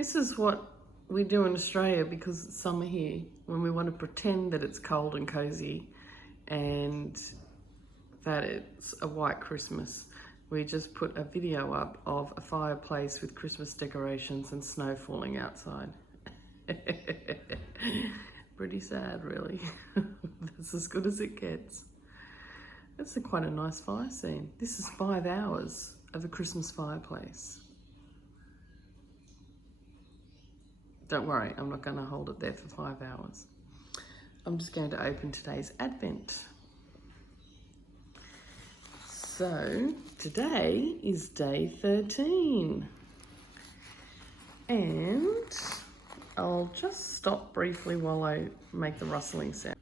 This is what we do in Australia because it's summer here, when we want to pretend that it's cold and cozy and that it's a white Christmas. We just put a video up of a fireplace with Christmas decorations and snow falling outside. Pretty sad, really. That's as good as it gets. That's quite a nice fire scene. This is 5 hours of a Christmas fireplace. Don't worry, I'm not going to hold it there for 5 hours. I'm just going to open today's Advent. So today is day 13. And I'll just stop briefly while I make the rustling sound.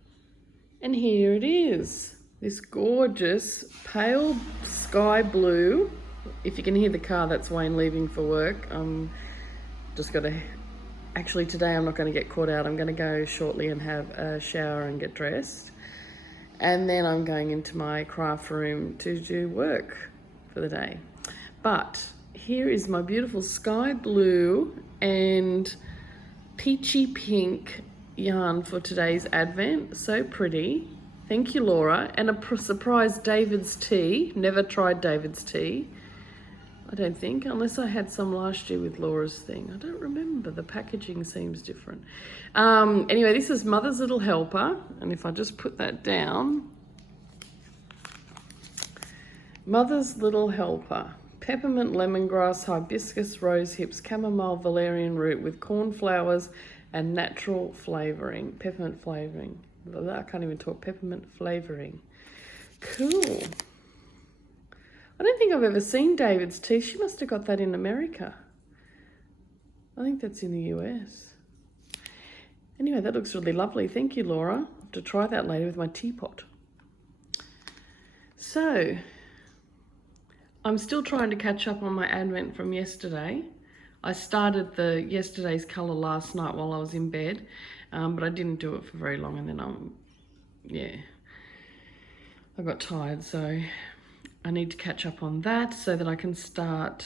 And here it is. This gorgeous pale sky blue. If you can hear the car, that's Wayne leaving for work. I'm just got to... Actually, today I'm not going to get caught out. I'm going to go shortly and have a shower and get dressed. And then I'm going into my craft room to do work for the day. But here is my beautiful sky blue and peachy pink yarn for today's Advent. So pretty. Thank you, Laura. And a surprise David's tea. Never tried David's tea, I don't think, unless I had some last year with Laura's thing. I don't remember. The packaging seems different. Anyway, this is Mother's Little Helper. And if I just put that down. Mother's Little Helper. Peppermint, lemongrass, hibiscus, rose hips, chamomile, valerian root with cornflowers and natural flavouring. Peppermint flavouring. I can't even talk. Peppermint flavouring. Cool. I don't think I've ever seen David's tea. She must have got that in America. I think that's in the US. Anyway, that looks really lovely. Thank you, Laura. I'll have to try that later with my teapot. So, I'm still trying to catch up on my Advent from yesterday. I started yesterday's colour last night while I was in bed, but I didn't do it for very long, and then I got tired, so I need to catch up on that so that I can start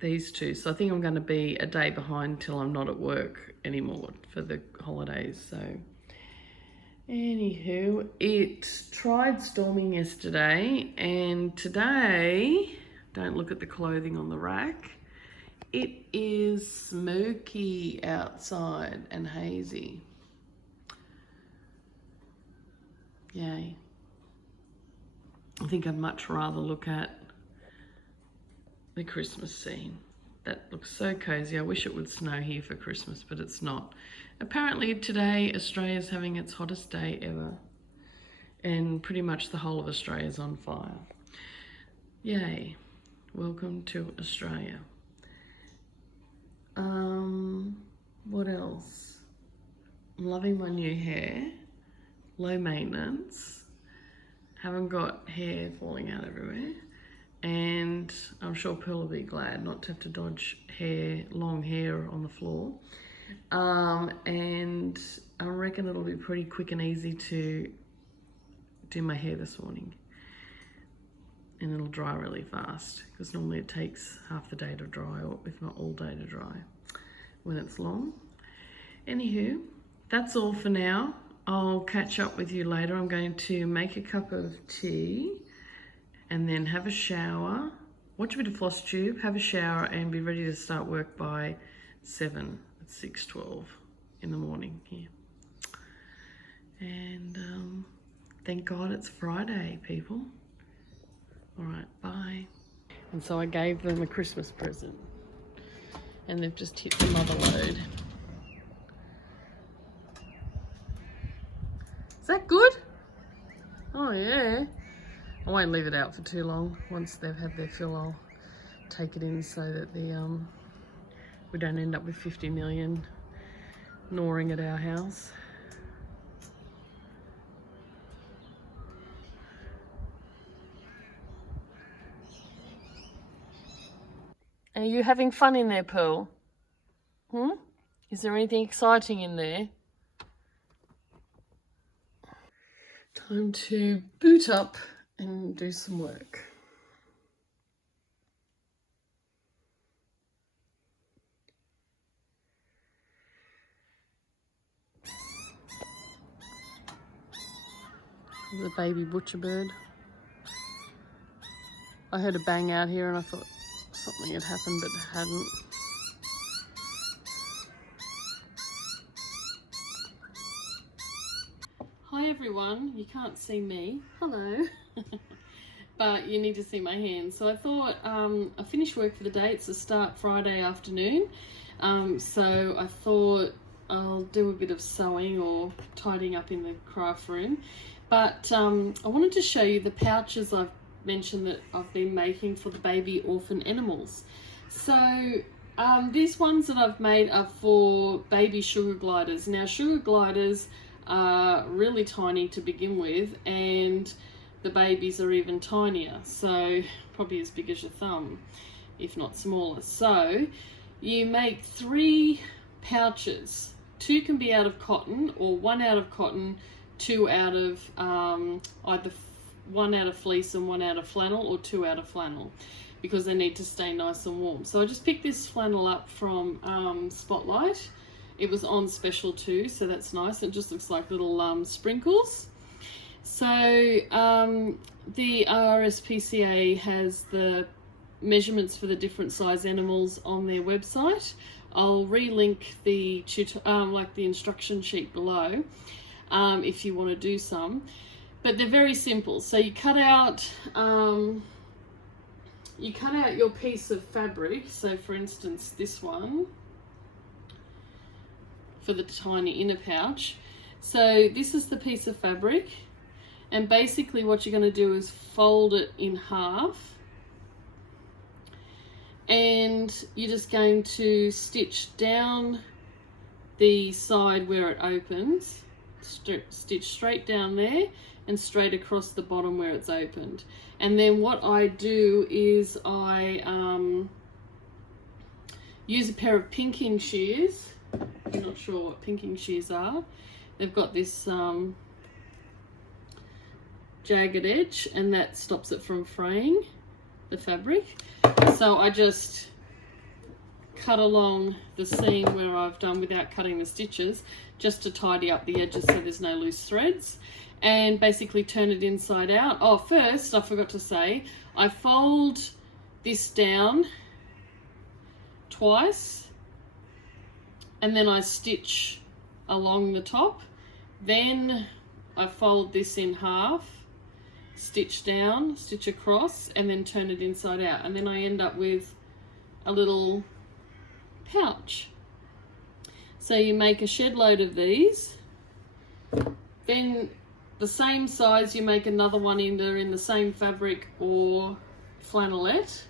these two. So I think I'm going to be a day behind till I'm not at work anymore for the holidays. So anywho, it tried storming yesterday, and today, don't look at the clothing on the rack, it is smoky outside and hazy. Yay. I think I'd much rather look at the Christmas scene. That looks so cozy. I wish it would snow here for Christmas, but it's not. Apparently today Australia's having its hottest day ever, and pretty much the whole of Australia's on fire. Yay. Welcome to Australia. What else? I'm loving my new hair. Low maintenance. Haven't got hair falling out everywhere. And I'm sure Pearl will be glad not to have to dodge long hair on the floor. And I reckon it'll be pretty quick and easy to do my hair this morning. And it'll dry really fast, because normally it takes half the day to dry, or if not all day to dry when it's long. Anywho, that's all for now. I'll catch up with you later. I'm going to make a cup of tea and then have a shower, watch a bit of Floss Tube, have a shower, and be ready to start work by 7 at 6:12 in the morning here. And thank God it's Friday, people. All right, bye. And so I gave them a Christmas present, and they've just hit the mother load. Is that good? Oh yeah. I won't leave it out for too long. Once they've had their fill, I'll take it in so that we don't end up with 50 million gnawing at our house. Are you having fun in there, Pearl? Is there anything exciting in there? Time to boot up and do some work. The baby butcher bird. I heard a bang out here and I thought something had happened, but it hadn't. Hi everyone, you can't see me. Hello. But you need to see my hands. So I thought I finished work for the day. It's a start Friday afternoon. So I thought I'll do a bit of sewing or tidying up in the craft room. But I wanted to show you the pouches I've mentioned that I've been making for the baby orphan animals. So these ones that I've made are for baby sugar gliders. Now sugar gliders are really tiny to begin with, and the babies are even tinier, so probably as big as your thumb, if not smaller. So you make 3 pouches. 2 can be out of cotton, or 1 out of cotton, 2 out of either 1 out of fleece and 1 out of flannel, or 2 out of flannel, because they need to stay nice and warm. So I just picked this flannel up from Spotlight. It was on special too, so that's nice. It just looks like little sprinkles. So the RSPCA has the measurements for the different size animals on their website. I'll re-link the the instruction sheet below if you want to do some. But they're very simple. So you cut out your piece of fabric. So for instance, this one for the tiny inner pouch. So this is the piece of fabric, and basically what you're going to do is fold it in half, and you're just going to stitch down the side where it opens, stitch straight down there and straight across the bottom where it's opened. And then what I do is I use a pair of pinking shears. I'm not sure what pinking shears are. They've got this jagged edge, and that stops it from fraying the fabric. So I just cut along the seam where I've done without cutting the stitches, just to tidy up the edges so there's no loose threads, and basically turn it inside out. Oh, first I forgot to say, I fold this down twice, and then I stitch along the top. Then I fold this in half, stitch down, stitch across, and then turn it inside out. And then I end up with a little pouch. So you make a shed load of these. Then the same size, you make another one either in the same fabric or flannelette.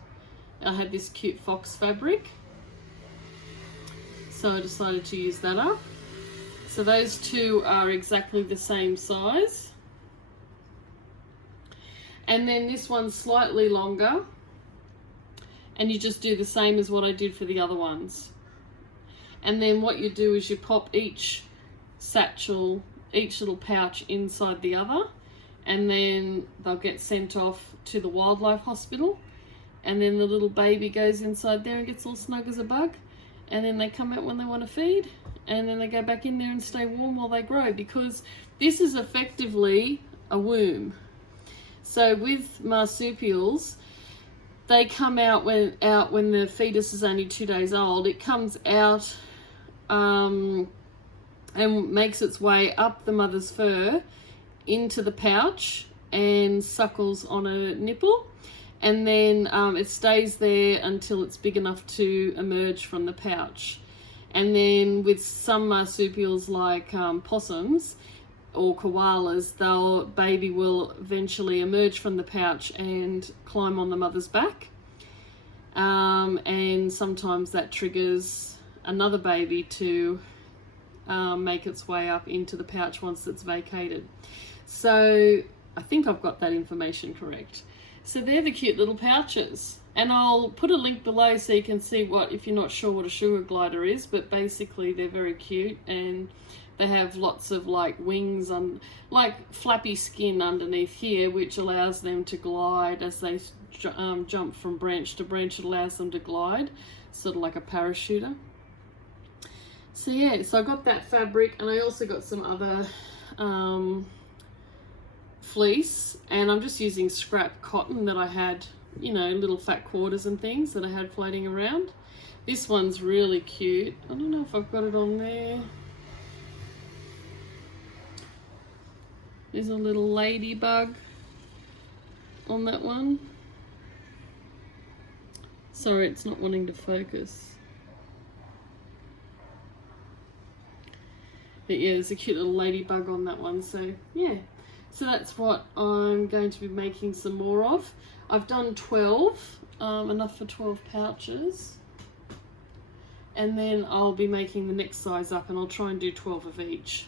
I had this cute fox fabric, so I decided to use that up. So those 2 are exactly the same size. And then this one's slightly longer, and you just do the same as what I did for the other ones. And then what you do is you pop each satchel, each little pouch inside the other, and then they'll get sent off to the wildlife hospital, and then the little baby goes inside there and gets all snug as a bug, and then they come out when they want to feed, and then they go back in there and stay warm while they grow, because this is effectively a womb. So with marsupials, they come out when the fetus is only 2 days old. It comes out and makes its way up the mother's fur into the pouch and suckles on a nipple, and then it stays there until it's big enough to emerge from the pouch. And then with some marsupials like possums or koalas, the baby will eventually emerge from the pouch and climb on the mother's back, and sometimes that triggers another baby to make its way up into the pouch once it's vacated. So I think I've got that information correct. So they're the cute little pouches, and I'll put a link below so you can see what, if you're not sure what a sugar glider is, but basically they're very cute, and they have lots of like wings and like flappy skin underneath here, which allows them to glide as they jump from branch to branch. It allows them to glide, sort of like a parachuter. So yeah, so I got that fabric, and I also got some other fleece, and I'm just using scrap cotton that I had, you know, little fat quarters and things that I had floating around. This one's really cute. I don't know if I've got it on there. There's a little ladybug on that one. Sorry, it's not wanting to focus. But yeah, there's a cute little ladybug on that one. So yeah, so that's what I'm going to be making some more of. I've done 12, enough for 12 pouches. And then I'll be making the next size up, and I'll try and do 12 of each.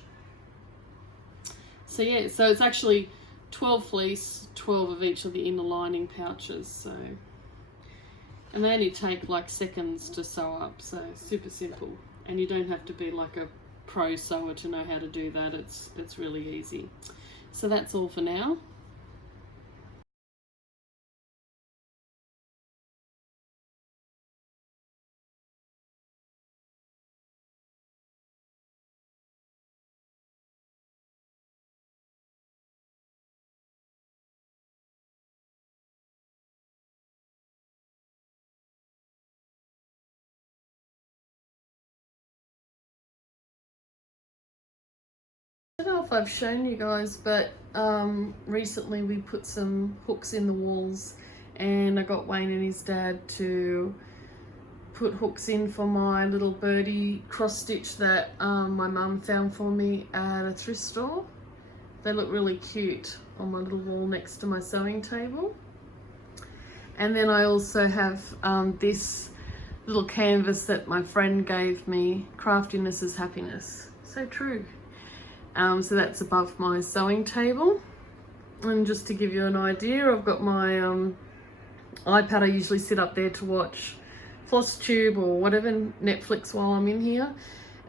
So yeah, so it's actually 12 fleece, 12 of each of the inner lining pouches. So, and they only take like seconds to sew up, so super simple. And you don't have to be like a pro sewer to know how to do that. It's really easy. So that's all for now. I don't know if I've shown you guys, but recently we put some hooks in the walls, and I got Wayne and his dad to put hooks in for my little birdie cross stitch that my mum found for me at a thrift store. They look really cute on my little wall next to my sewing table. And then I also have this little canvas that my friend gave me, Craftiness is Happiness. So true. So that's above my sewing table. And just to give you an idea, I've got my iPad. I usually sit up there to watch FlossTube or whatever, Netflix, while I'm in here.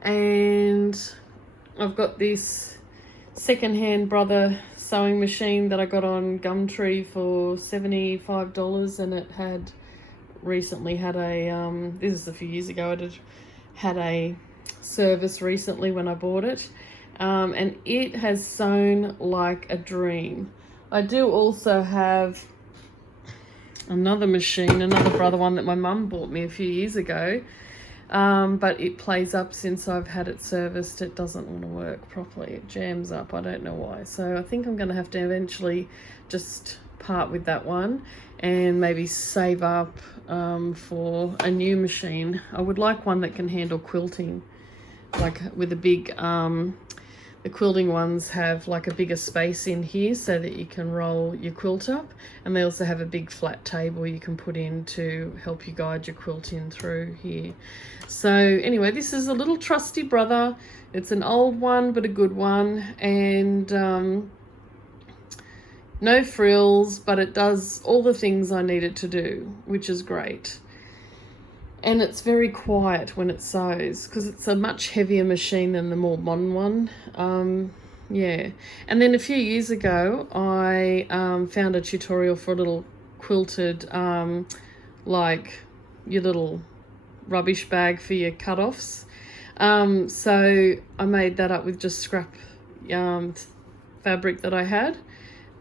And I've got this secondhand Brother sewing machine that I got on Gumtree for $75, and it had recently had a, this is a few years ago, it had a service recently when I bought it. And it has sewn like a dream. I do also have another machine, another Brother one that my mum bought me a few years ago, but it plays up since I've had it serviced. It doesn't want to work properly. It jams up. I don't know why. So I think I'm going to have to eventually just part with that one and maybe save up for a new machine. I would like one that can handle quilting, like with a big the quilting ones have like a bigger space in here so that you can roll your quilt up, and they also have a big flat table you can put in to help you guide your quilt in through here. So anyway, this is a little trusty Brother. It's an old one but a good one, and no frills, but it does all the things I need it to do, which is great. And it's very quiet when it sews because it's a much heavier machine than the more modern one. Yeah. And then a few years ago, I found a tutorial for a little quilted, like your little rubbish bag for your cut-offs. So I made that up with just scrap fabric that I had,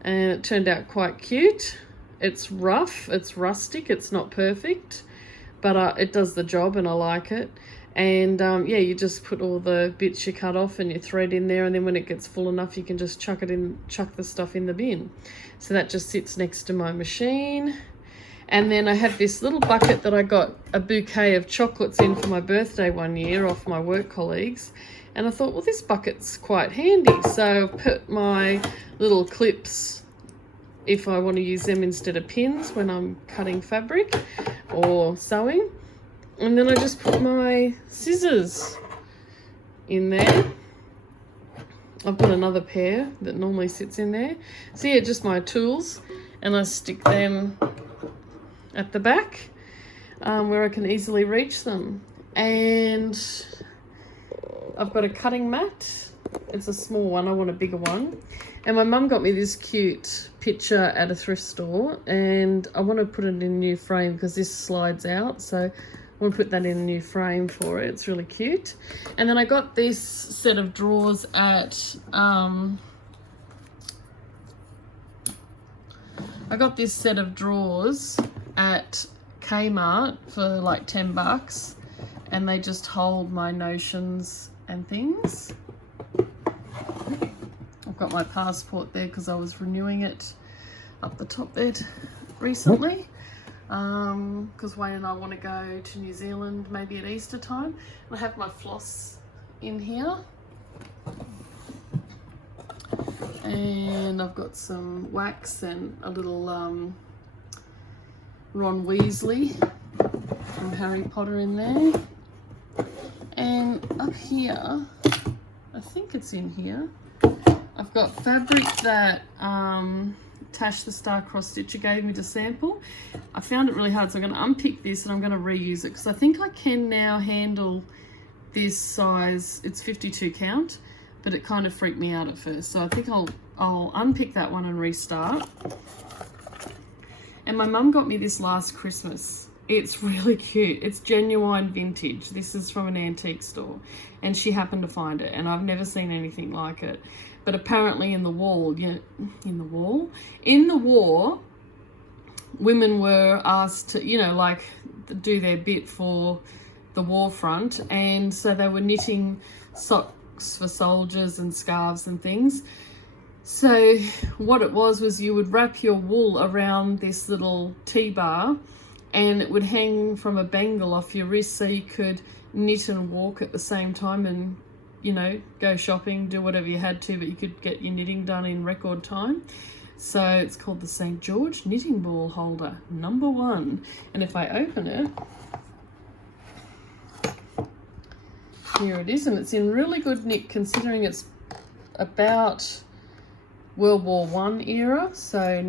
and it turned out quite cute. It's rough, it's rustic, it's not perfect, but it does the job and I like it. And yeah, you just put all the bits you cut off and you thread in there, and then when it gets full enough you can just chuck the stuff in the bin. So that just sits next to my machine. And then I have this little bucket that I got a bouquet of chocolates in for my birthday one year off my work colleagues, and I thought, well, this bucket's quite handy, so I've put my little clips if I want to use them instead of pins when I'm cutting fabric or sewing. And then I just put my scissors in there. I've got another pair that normally sits in there. So yeah, just my tools, and I stick them at the back where I can easily reach them. And I've got a cutting mat. It's a small one, I want a bigger one. And my mum got me this cute picture at a thrift store, and I want to put it in a new frame because this slides out, so I want to put that in a new frame for it. It's really cute. And then I got this set of drawers at I got this set of drawers at Kmart for like $10, and they just hold my notions and things. I've got my passport there because I was renewing it up the top there recently. Because Wayne and I want to go to New Zealand maybe at Easter time. I have my floss in here. And I've got some wax and a little Ron Weasley from Harry Potter in there. And up here, I think it's in here, I've got fabric that Tash the Star Cross Stitcher gave me to sample. I found it really hard, so I'm going to unpick this and I'm going to reuse it because I think I can now handle this size. It's 52 count, but it kind of freaked me out at first. So I think I'll unpick that one and restart. And my mum got me this last Christmas. It's really cute. It's genuine vintage. This is from an antique store, and she happened to find it, and I've never seen anything like it. But apparently in the war, women were asked to, you know, like do their bit for the war front, and so they were knitting socks for soldiers and scarves and things. So what it was you would wrap your wool around this little T-bar, and it would hang from a bangle off your wrist so you could knit and walk at the same time and, you know, go shopping, do whatever you had to, but you could get your knitting done in record time. So it's called the St. George Knitting Ball Holder #1. And if I open it, here it is, and it's in really good nick considering it's about World War I era, so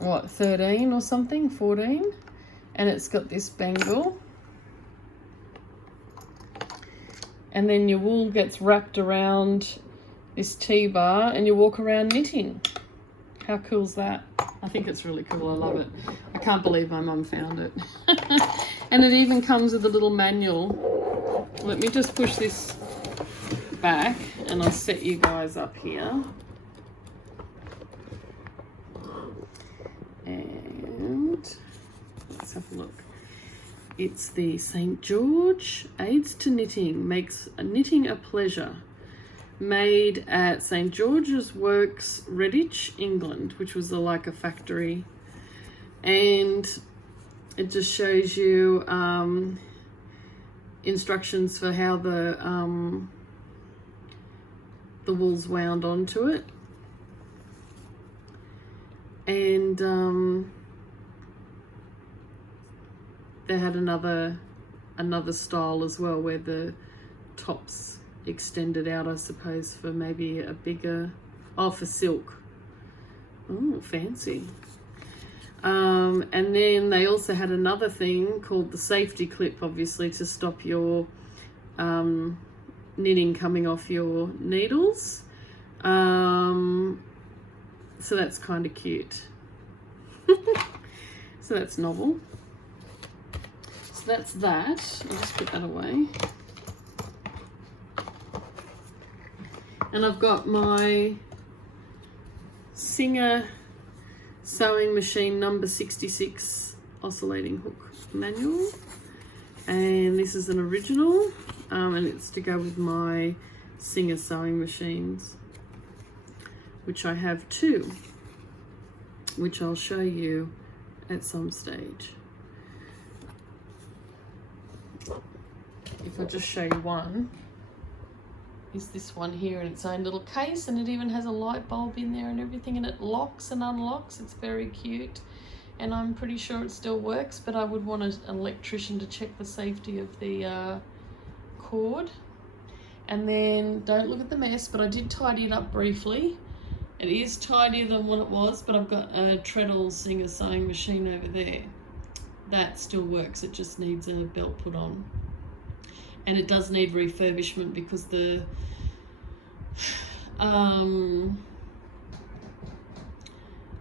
13 or something, 14, and it's got this bangle, and then your wool gets wrapped around this T-bar and you walk around knitting. How cool's that? I think it's really cool. I love it. I can't believe my mum found it. And it even comes with a little manual. Let me just push this back and I'll set you guys up here. And let's have a look. It's the St. George Aids to Knitting, makes knitting a pleasure. Made at St. George's Works, Redditch, England, which was like a factory. And it just shows you instructions for how the wool's wound onto it. And they had another style as well where the tops extended out, I suppose, for maybe a bigger, for silk. Oh, fancy. And then they also had another thing called the safety clip, obviously, to stop your knitting coming off your needles. So that's kind of cute. So that's novel. So that's that. I'll just put that away. And I've got my Singer sewing machine number 66 oscillating hook manual. And this is an original, and it's to go with my Singer sewing machines, which I have two, which I'll show you at some stage. If I just show you one, is this one here in its own little case, and it even has a light bulb in there and everything, and it locks and unlocks. It's very cute, and I'm pretty sure it still works, but I would want an electrician to check the safety of the cord. And then don't look at the mess, but I did tidy it up briefly. It is tidier than what it was, but I've got a treadle Singer sewing machine over there. That still works, it just needs a belt put on. And it does need refurbishment because the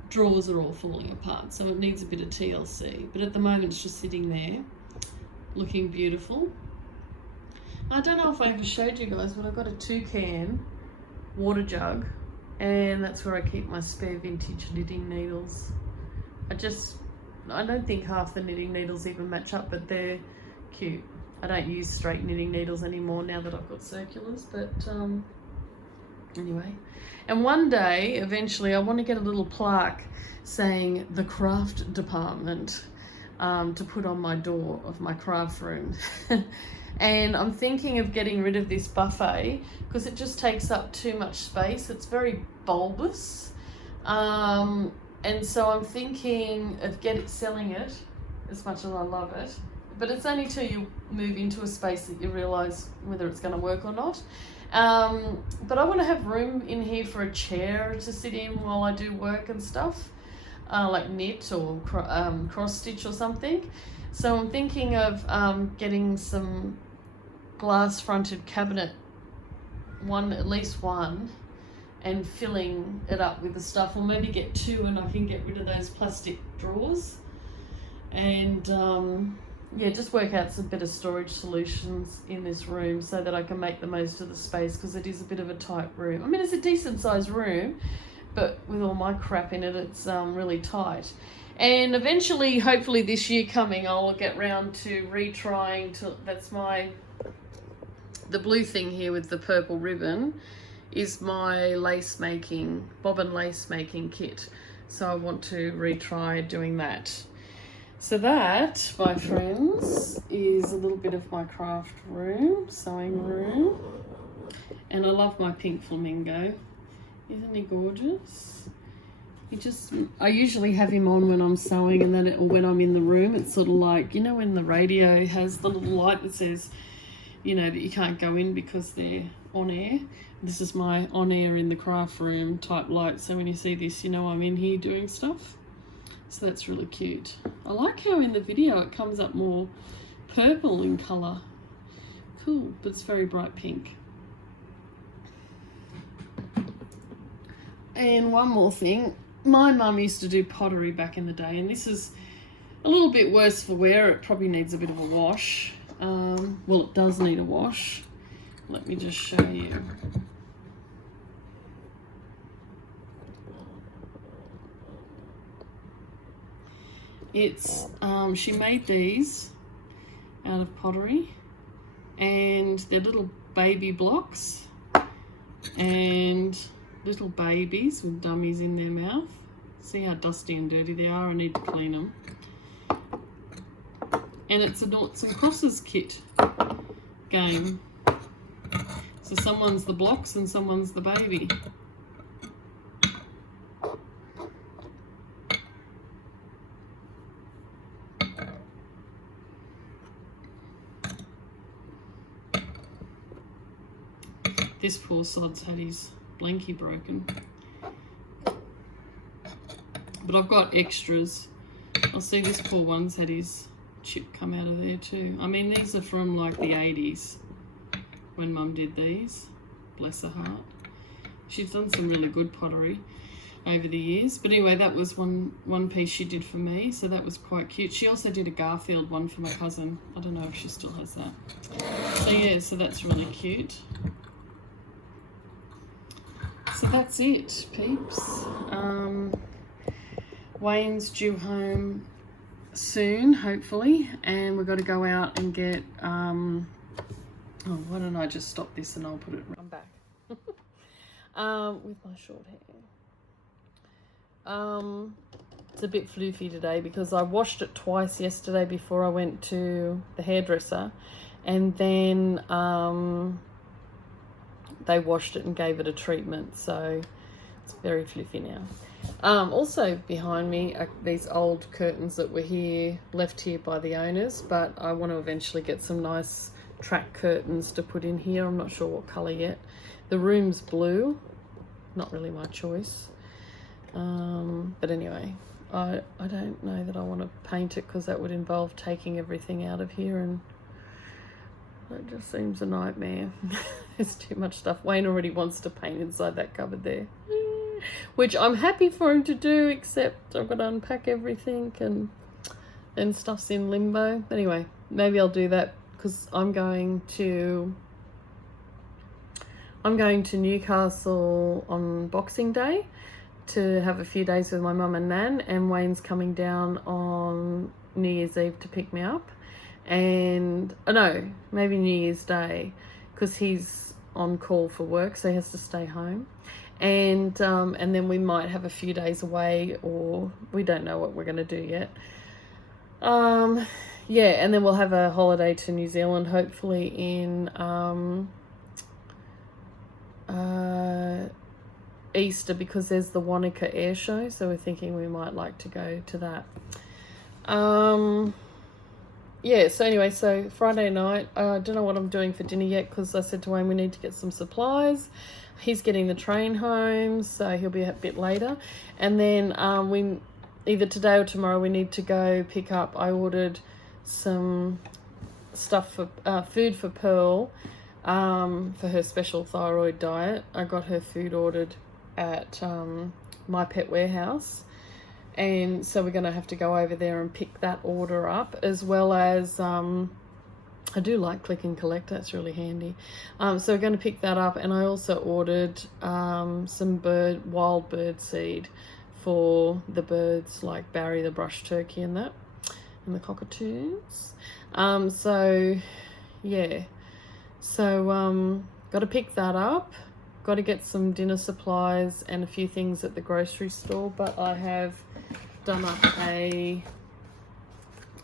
drawers are all falling apart, so it needs a bit of TLC. But at the moment it's just sitting there looking beautiful. I don't know if I ever showed you guys, but I've got a 2-can water jug, And that's where I keep my spare vintage knitting needles. I don't think half the knitting needles even match up, but they're cute. I don't use straight knitting needles anymore now that I've got circulars, but anyway. And one day, eventually, I want to get a little plaque saying the craft department to put on my door of my craft room. And I'm thinking of getting rid of this buffet because it just takes up too much space. It's very bulbous. And so I'm thinking of selling it, as much as I love it. But it's only till you move into a space that you realise whether it's going to work or not. But I want to have room in here for a chair to sit in while I do work and stuff, like knit or cross stitch or something. So I'm thinking of getting some glass fronted cabinet, at least one, and filling it up with the stuff, or maybe get two and I can get rid of those plastic drawers. And yeah, just work out some better storage solutions in this room so that I can make the most of the space, because it is a bit of a tight room. I mean, it's a decent sized room, but with all my crap in it, it's really tight. And eventually, hopefully this year coming, I'll get round to retrying the blue thing here with the purple ribbon is my bobbin lace making kit. So I want to retry doing that. So that, my friends, is a little bit of my craft room, sewing room. And I love my pink flamingo. Isn't he gorgeous? I usually have him on when I'm sewing, and then or when I'm in the room. It's sort of like, you know, when the radio has the little light that says, you know, that you can't go in because they're on air. This is my on air in the craft room type light. So when you see this, you know I'm in here doing stuff. So that's really cute. I like how in the video it comes up more purple in colour. Cool, but it's very bright pink. And one more thing. My mum used to do pottery back in the day, and this is a little bit worse for wear. It probably needs a bit of a wash. Well, it does need a wash. Let me just show you. It's she made these out of pottery, and they're little baby blocks and little babies with dummies in their mouth. See how dusty and dirty they are? I need to clean them. And it's a noughts and crosses kit game. So someone's the blocks and someone's the baby. This poor sod's had his blankie broken. But I've got extras. I'll see this poor one's had his chip come out of there too. I mean, these are from like the 80s when Mum did these. Bless her heart. She's done some really good pottery over the years. But anyway, that was one piece she did for me, so that was quite cute. She also did a Garfield one for my cousin. I don't know if she still has that. So yeah, so that's really cute. So that's it, peeps. Wayne's due home soon, hopefully, and we've got to go out and get oh, why don't I just stop this and I'll put it. I'm back with my short hair. It's a bit floofy today because I washed it twice yesterday before I went to the hairdresser, and then they washed it and gave it a treatment, so it's very fluffy now. Also behind me are these old curtains that were left here by the owners, but I want to eventually get some nice track curtains to put in here. I'm not sure what colour yet. The room's blue, not really my choice. But anyway, I don't know that I want to paint it because that would involve taking everything out of here, and it just seems a nightmare. There's too much stuff. Wayne already wants to paint inside that cupboard there, which I'm happy for him to do, except I've got to unpack everything and stuff's in limbo. Anyway, maybe I'll do that because I'm going to I'm going to Newcastle on Boxing Day to have a few days with my mum and nan, and Wayne's coming down on New Year's Eve to pick me up, and no, maybe New Year's Day, because he's on call for work, so he has to stay home. And then we might have a few days away, or we don't know what we're going to do yet. Yeah, and then we'll have a holiday to New Zealand, hopefully in Easter, because there's the Wanaka Air Show, so we're thinking we might like to go to that. Yeah, so anyway, so Friday night, I don't know what I'm doing for dinner yet, because I said to Wayne we need to get some supplies. He's getting the train home, so he'll be a bit later. And then we either today or tomorrow we need to go pick up. I ordered some stuff for food for Pearl for her special thyroid diet. I got her food ordered at My Pet Warehouse, and so we're going to have to go over there and pick that order up, as well as I do like click and collect, that's really handy. So we're going to pick that up, and I also ordered some wild bird seed for the birds, like Barry the brush turkey and that, and the cockatoos. So yeah, so got to pick that up, got to get some dinner supplies and a few things at the grocery store. But I have done up a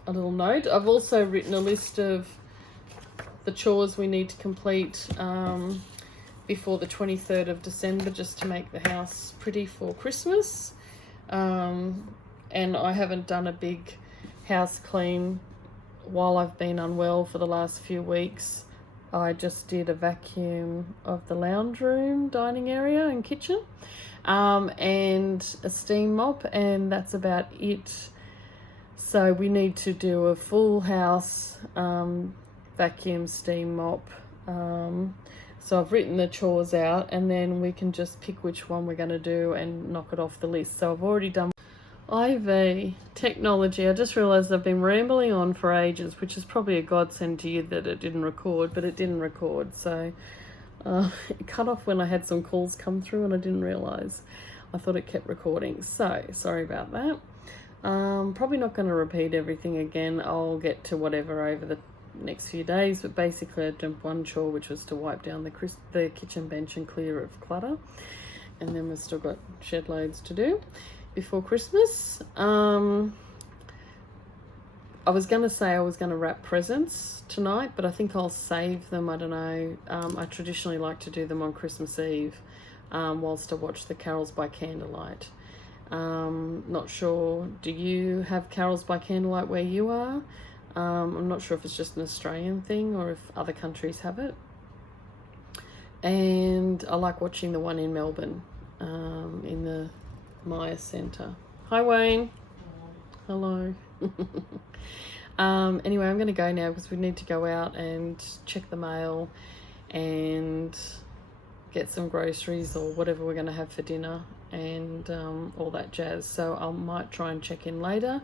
little note. I've also written a list of the chores we need to complete before the 23rd of December, just to make the house pretty for Christmas. And I haven't done a big house clean while I've been unwell for the last few weeks. I just did a vacuum of the lounge room, dining area and kitchen, and a steam mop, and that's about it. So we need to do a full house vacuum, steam mop. So I've written the chores out, and then we can just pick which one we're going to do and knock it off the list. So I've already done IV technology. I just realised I've been rambling on for ages, which is probably a godsend to you that it didn't record, but it didn't record. So it cut off when I had some calls come through and I didn't realise. I thought it kept recording. So sorry about that. Probably not going to repeat everything again. I'll get to whatever over the next few days, but basically I did one chore, which was to wipe down the kitchen bench and clear it of clutter, and then we've still got shed loads to do before Christmas. I was going to say I was going to wrap presents tonight, but I think I'll save them. I don't know. I traditionally like to do them on Christmas Eve whilst I watch the carols by candlelight. Not sure, do you have carols by candlelight where you are? I'm not sure if it's just an Australian thing or if other countries have it. And I like watching the one in Melbourne, in the Maya Centre. Hi Wayne. Hello. Anyway, I'm going to go now because we need to go out and check the mail and get some groceries or whatever we're going to have for dinner, and all that jazz. So I might try and check in later,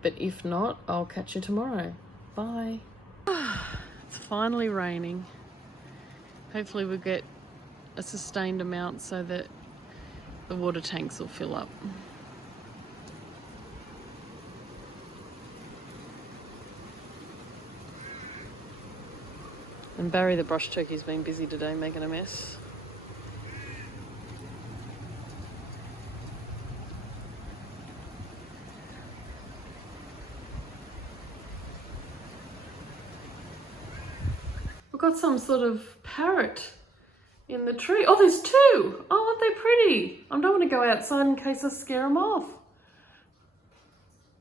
but if not, I'll catch you tomorrow. Bye. It's finally raining. Hopefully we'll get a sustained amount so that the water tanks will fill up. And Barry the brush turkey's been busy today making a mess. We've got some sort of parrot in the tree. Oh, there's two. Oh, aren't they pretty? I don't want to go outside in case I scare them off.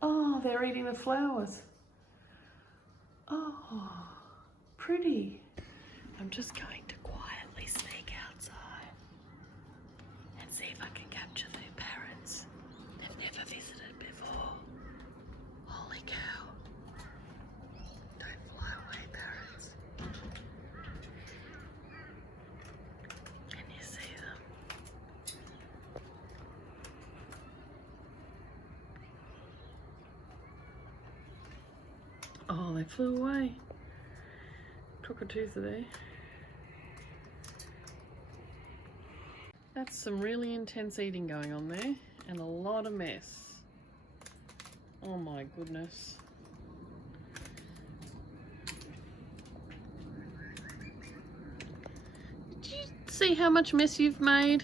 Oh, they're eating the flowers. Oh, pretty. I'm just going to quietly sneak outside and see if I can capture the parrots. They've never visited before. Holy cow. Don't fly away, parrots. Can you see them? Oh, they flew away. Cockatoos are there. That's some really intense eating going on there and a lot of mess. Oh my goodness. Did you see how much mess you've made?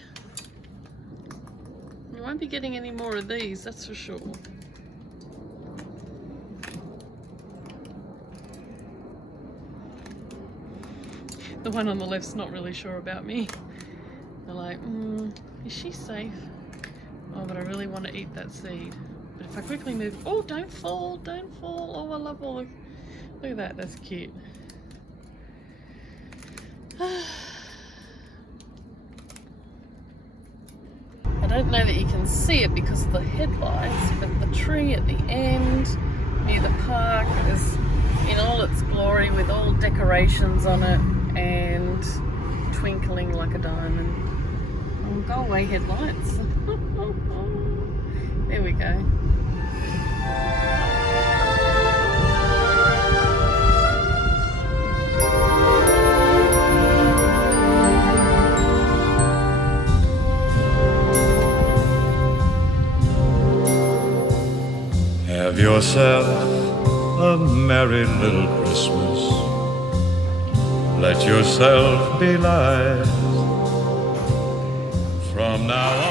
You won't be getting any more of these, that's for sure. The one on the left's not really sure about me. They're like, is she safe? Oh, but I really want to eat that seed. But if I quickly move, oh, don't fall, don't fall. Oh, I love all of, look at that, that's cute. I don't know that you can see it because of the headlights, but the tree at the end near the park is in all its glory with all decorations on it and twinkling like a diamond. Oh, go away, headlights. There we go. Have yourself a merry little Christmas. Let yourself be light. From now on